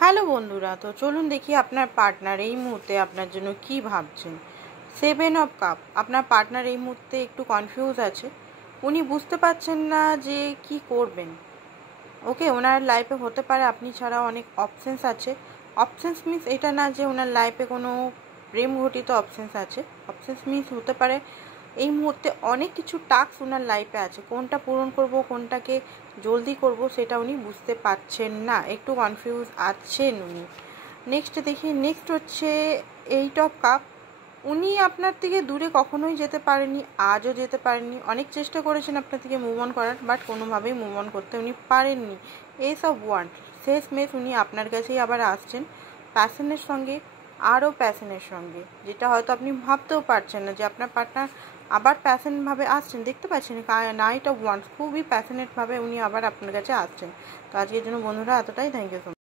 Hello বন্ধুরা, তো চলুন দেখি আপনার পার্টনার এই মুহূর্তে আপনার জন্য কি ভাবছেন। 7 অফ কাপ। আপনার পার্টনার এই মুহূর্তে একটু কনফিউজ আছে। উনি বুঝতে পারছেন না যে কি করবেন। ওকে, ওনার লাইফে হতে পারে আপনি ছাড়া অনেক অপশানস আছে। অপশানস মিন্স এটা না যে ওনার লাইফে কোনো প্রেম ঘটিত অপশানস আছে। অপশানস মিন্স হতে পারে এই মুহূর্তে অনেক কিছু টাস্ক ওনার লাইফে আছে, কোনটা পূরণ করব, কোনটাকে জলদি করব সেটা উনি বুঝতে পারছেন না, একটু কনফিউজ আছেন উনি। নেক্সট দেখি, নেক্সট হচ্ছে 8 অফ কাপ। উনি আপনার থেকে দূরে কখনোই যেতে পারেননি, আজও যেতে পারেননি। অনেক চেষ্টা করেছেন আপনার থেকে মুভ অন করার, বাট কোনোভাবেই মুভ অন করতে উনি পারেননি। Ace of Wands। শেষমেশ উনি আপনার কাছেই আবার আসছেন প্যাশনের সঙ্গে, আরও প্যাশনের সঙ্গে, যেটা হয়তো আপনি ভাবতেও পারছেন না যে আপনার পার্টনার আবার প্যাশনভাবে আসছেন। দেখতে পাচ্ছেন নাইট অফ ওয়ান্ডস, খুবই প্যাশনেটভাবে উনি আবার আপনার কাছে আসছেন। তো আজকের জন্য বন্ধুরা এতটাই। Thank you so much.